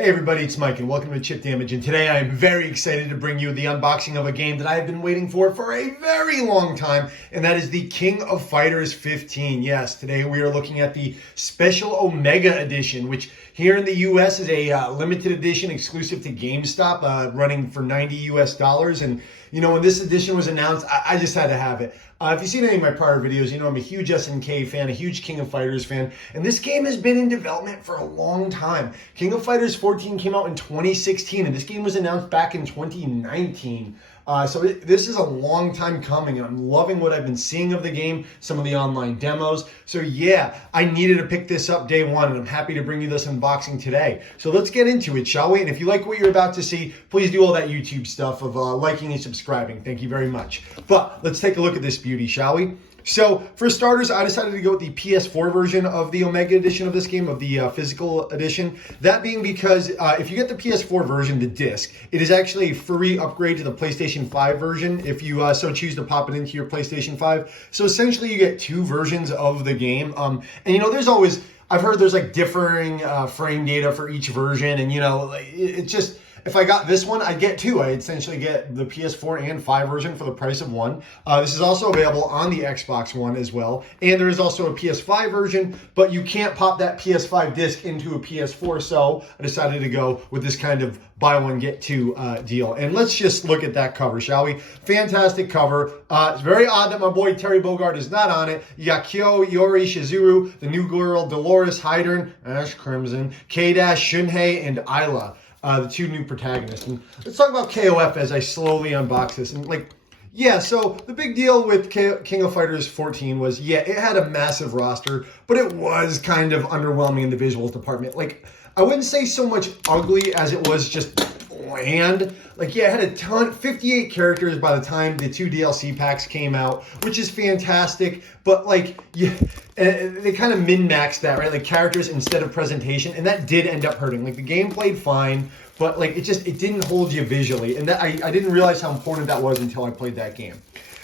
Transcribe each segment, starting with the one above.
Hey everybody, it's Mike and welcome to Chip Damage, and today I am very excited to bring you the unboxing of a game that I have been waiting for a very long time, and that is the King of Fighters 15. Yes, today we are looking at the Special Omega Edition, which here in the US is a limited edition exclusive to GameStop, running for $90 US. And you know, when this edition was announced, I just had to have it. If you've seen any of my prior videos, you know I'm a huge SNK fan, a huge King of Fighters fan, and this game has been in development for a long time. King of Fighters 14 came out in 2016, and this game was announced back in 2019. This is a long time coming, and I'm loving what I've been seeing of the game, some of the online demos. So yeah, I needed to pick this up day one, and I'm happy to bring you this unboxing today. So let's get into it, shall we? And if you like what you're about to see, please do all that YouTube stuff of liking and subscribing. Thank you very much. But let's take a look at this beauty, shall we? So for starters, I decided to go with the PS4 version of the Omega edition of this game, of the physical edition. That being because if you get the PS4 version, the disc, it is actually a free upgrade to the PlayStation 5 version if you so choose to pop it into your PlayStation 5. So essentially you get two versions of the game. And you know, I've heard there's like differing frame data for each version, and you know, it's just, if I got this one, I'd get two. I essentially get the PS4 and 5 version for the price of one. This is also available on the Xbox One as well. And there is also a PS5 version, but you can't pop that PS5 disc into a PS4. So I decided to go with this kind of buy one, get two deal. And let's just look at that cover, shall we? Fantastic cover. It's very odd that my boy Terry Bogard is not on it. You got Kyo, Yori, Shizuru, the new girl, Dolores, Hydern, Ash Crimson, K-Dash, Shunhei, and Isla. The two new protagonists. And let's talk about KOF as I slowly unbox this. And so the big deal with King of Fighters 14 was, yeah, it had a massive roster, but it was kind of underwhelming in the visuals department. I wouldn't say so much ugly as it was just bland. It had a ton, 58 characters by the time the two DLC packs came out, which is fantastic, but they kind of min-maxed that, right? Characters instead of presentation, and that did end up hurting. The game played fine, but it didn't hold you visually, and that I didn't realize how important that was until I played that game.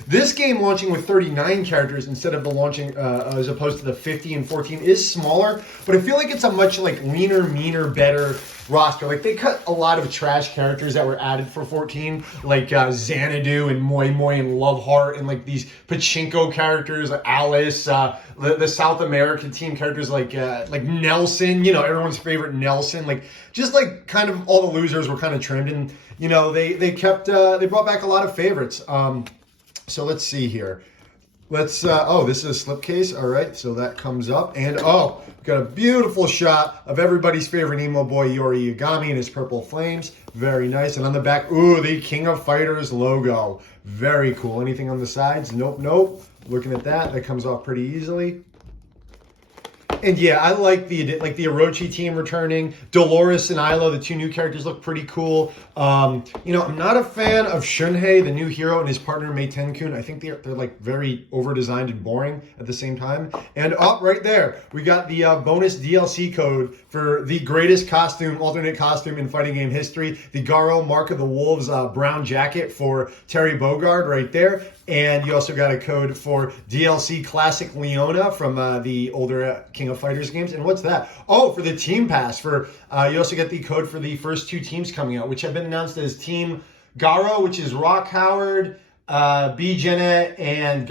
This game launching with 39 characters instead of the launching as opposed to the 50 and 14 is smaller, but I feel like it's a much leaner, meaner, better roster. They cut a lot of trash characters that were added for 14, Xanadu and Moi Moi and Loveheart, and these pachinko characters, Alice, the South American team characters like Nelson, you know, everyone's favorite Nelson, kind of all the losers were kind of trimmed, and you know they brought back a lot of favorites. So let's see here. This is a slipcase. All right, so that comes up, and got a beautiful shot of everybody's favorite emo boy, Yori Yagami, and his purple flames. Very nice. And on the back, the King of Fighters logo. Very cool. Anything on the sides? Nope. Looking at that, that comes off pretty easily. And yeah, I like the Orochi team returning. Dolores and Isla, the two new characters, look pretty cool. You know, I'm not a fan of Shunhei, the new hero, and his partner Mei Tenkun. I think they're very over-designed and boring at the same time. And right there, we got the bonus DLC code for the greatest alternate costume in fighting game history. The Garo Mark of the Wolves brown jacket for Terry Bogard right there. And you also got a code for DLC Classic Leona from the older King of Fighters games. And what's that? Oh, for the Team Pass. You also get the code for the first two teams coming out, which have been announced as Team Garo, which is Rock Howard, B. Jenna, and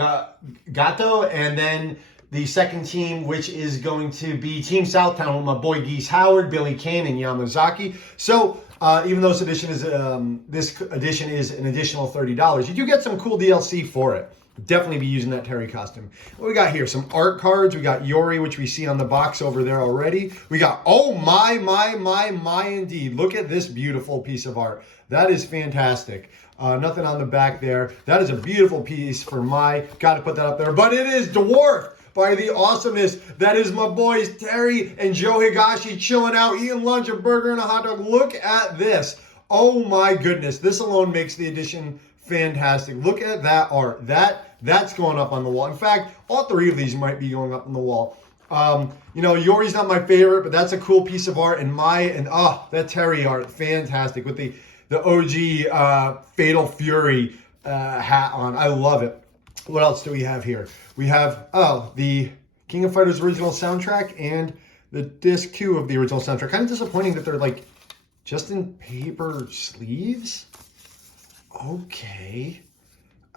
Gato. And then the second team, which is going to be Team Southtown with my boy Geese Howard, Billy Kane, and Yamazaki. So even though this edition is an additional $30, you do get some cool DLC for it. Definitely be using that Terry costume. What we got here? Some art cards. We got Yori, which we see on the box over there already. We got, oh my indeed. Look at this beautiful piece of art. That is fantastic. Nothing on the back there. That is a beautiful piece for got to put that up there. But it is dwarfed by the awesomeness that is my boys Terry and Joe Higashi chilling out, eating lunch, a burger, and a hot dog. Look at this. Oh my goodness. This alone makes the edition fantastic. Look at that art. That's going up on the wall. In fact, all three of these might be going up on the wall. You know, Yori's not my favorite, but that's a cool piece of art. And that Terry art, fantastic with the OG Fatal Fury hat on. I love it. What else do we have here? We have the King of Fighters original soundtrack and the disc 2 of the original soundtrack. Kind of disappointing that they're Just in paper sleeves? Okay.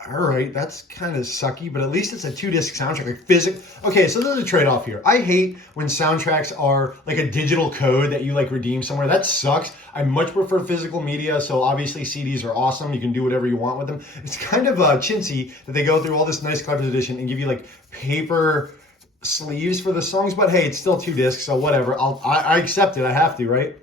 All right, that's kind of sucky, but at least it's a 2-disc soundtrack. Okay, so there's a trade-off here. I hate when soundtracks are like a digital code that you like redeem somewhere. That sucks. I much prefer physical media, so obviously CDs are awesome. You can do whatever you want with them. It's kind of chintzy that they go through all this nice collector's edition and give you like paper sleeves for the songs, but hey, it's still 2 discs, so whatever. I accept it. I have to, right?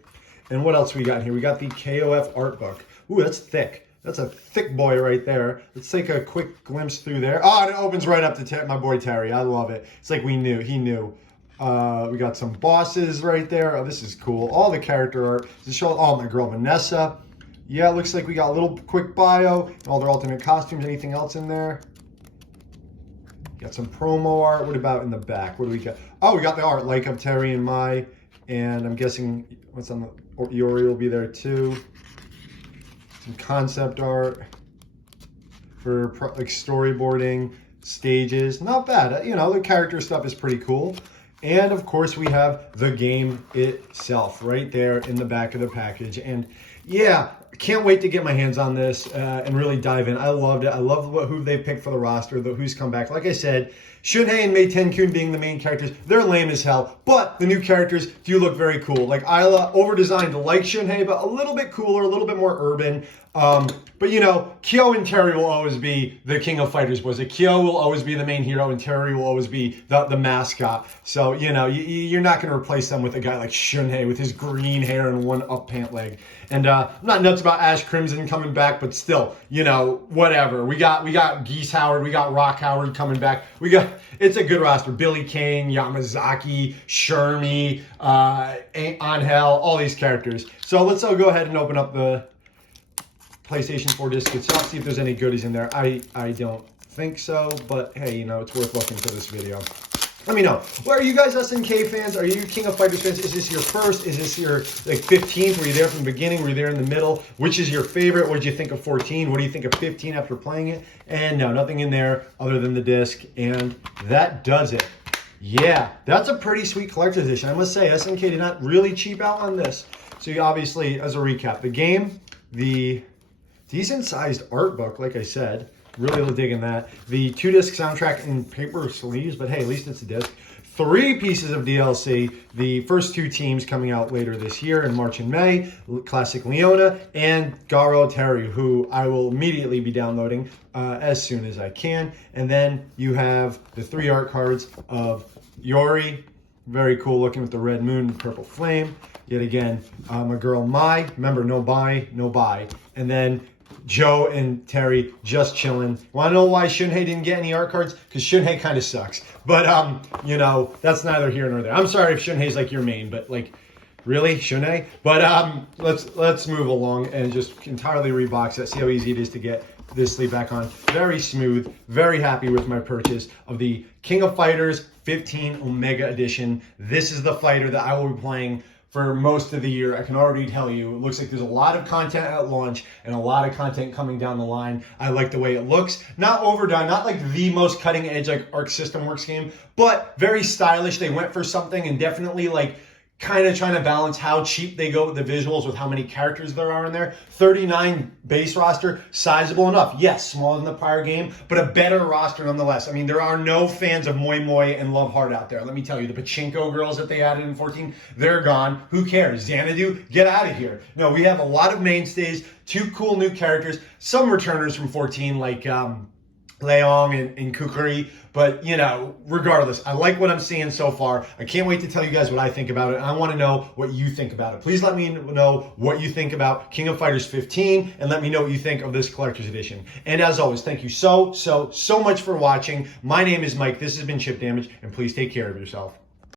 And what else we got here? We got the KOF art book. Ooh, that's thick. That's a thick boy right there. Let's take a quick glimpse through there. Oh, and it opens right up to my boy Terry. I love it. It's like he knew. We got some bosses right there. Oh, this is cool. All the character art. Oh, my girl Vanessa. Yeah, it looks like we got a little quick bio. All their alternate costumes. Anything else in there? Got some promo art. What about in the back? What do we got? Oh, we got the art like of Terry and Mai. And I'm guessing what's on the Yori will be there too. Some concept art for like storyboarding, stages. Not bad. You know, the character stuff is pretty cool. And of course we have the game itself right there in the back of the package. And yeah, can't wait to get my hands on this and really dive in. I loved it. I love who they picked for the roster, who's come back. Like I said, Shunhei and Mei Tenkun being the main characters, they're lame as hell, but the new characters do look very cool. Like Isla, over-designed like Shunhei, but a little bit cooler, a little bit more urban. But you know, Kyo and Terry will always be the King of Fighters boys. Like, Kyo will always be the main hero, and Terry will always be the mascot. So, you know, you're not going to replace them with a guy like Shunhei with his green hair and one up pant leg. And I'm not nuts about Ash Crimson coming back, but still, you know, whatever. We got Geese Howard, we got Rock Howard coming back. It's a good roster. Billy Kane, Yamazaki, Shermie, Angel, all these characters. So let's go ahead and open up the PlayStation 4 disc itself, see if there's any goodies in there. I don't think so, but hey, you know, it's worth looking for this video. Let me know. Well, are you guys SNK fans? Are you King of Fighters fans? Is this your first? Is this your like 15th? Were you there from the beginning? Were you there in the middle? Which is your favorite? What did you think of 14? What do you think of 15 after playing it? And no, nothing in there other than the disc. And that does it. Yeah, that's a pretty sweet collector's edition. I must say, SNK did not really cheap out on this. So you obviously, as a recap, the game, the decent sized art book, like I said, really digging that. The 2-disc soundtrack in paper sleeves, but hey, at least it's a disc. 3 pieces of DLC. The first 2 teams coming out later this year in March and May. Classic Leona and Garo Terry, who I will immediately be downloading as soon as I can. And then you have the 3 art cards of Yori. Very cool looking with the red moon and purple flame. Yet again, my girl Mai. Remember, no buy, no buy. And then Joe and Terry just chilling. Want to know why Shunhei didn't get any art cards? Because Shunhei kind of sucks. But, you know, that's neither here nor there. I'm sorry if Shunhei's like your main, but like, really, Shunhei? But let's move along and just entirely rebox it. See how easy it is to get this sleeve back on. Very smooth. Very happy with my purchase of the King of Fighters 15 Omega Edition. This is the fighter that I will be playing for most of the year. I can already tell you, it looks like there's a lot of content at launch and a lot of content coming down the line. I like the way it looks. Not overdone, not like the most cutting edge like Arc System Works game, but very stylish. They went for something and definitely like kind of trying to balance how cheap they go with the visuals with how many characters there are in there. 39 base roster, sizable enough. Yes, smaller than the prior game, but a better roster nonetheless. I mean, there are no fans of Moi Moi and Love Heart out there. Let me tell you, the Pachinko girls that they added in 14, they're gone. Who cares? Xanadu, get out of here. No, we have a lot of mainstays, 2 cool new characters, some returners from 14 like Leong and Kukuri, but you know, regardless, I like what I'm seeing so far. I can't wait to tell you guys what I think about it, and I want to know what you think about it. Please let me know what you think about King of Fighters 15, and let me know what you think of this collector's edition. And as always, thank you so much for watching. My name is Mike. This has been Chip Damage, and please take care of yourself.